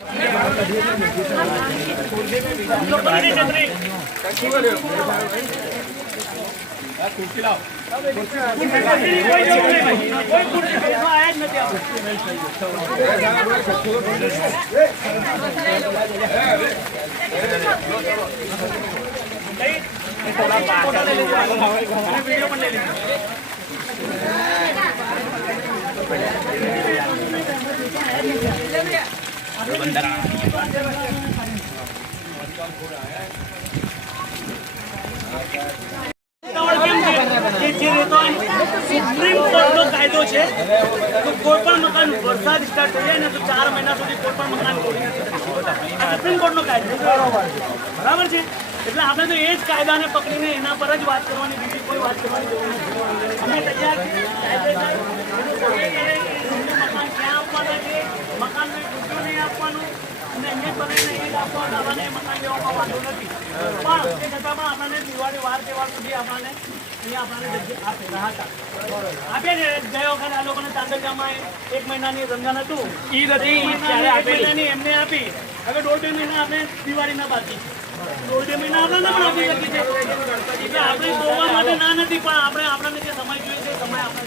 Supreme कोर्टનો કાયદો છે તો કોઈ પણ મકાન વરસાદ સ્ટાર્ટ થઈ જાય ને તો 4 મહિના સુધી કોઈ પણ મકાન તોડી નથી શકતા. સુપ્રીમ કોર્ટનો કાયદો બરાબર છે. એટલે આપણે તો એ જ કાયદાને પકડીને એના પર જ વાત કરવાની, બીજી કોઈ વાત કરવાની જરૂર નથી. અમે તૈયાર છીએ મકાન ક્યાં આપવાના છે, મકાનને રૂપિયો નહીં આપવાનું અને અહીંયા બનાવીને એ જ આપવાનું, આપણને મકાન લેવામાં વાંધો નથી. પણ તે છતાં પણ આપણને દિવાળી વાર તહેવાર સુધી આપણને અહીંયા આપણને જગ્યા આપેલા હતા. આપે છે ગયા વખત આ લોકોને તાંડલિયામાં 1 મહિનાની રમજાન હતું, ઈદ હતી, ત્યારે 1 મહિનાની એમને આપી. હવે 1.5 મહિના આપણે દિવાળીના બાકી, 1.5 મહિના આપણને પણ આપી શકીએ છીએ. એટલે આપણે જોવા માટે ના નથી, પણ આપણે આપણને જે સમય જોઈએ છે સમય આપણે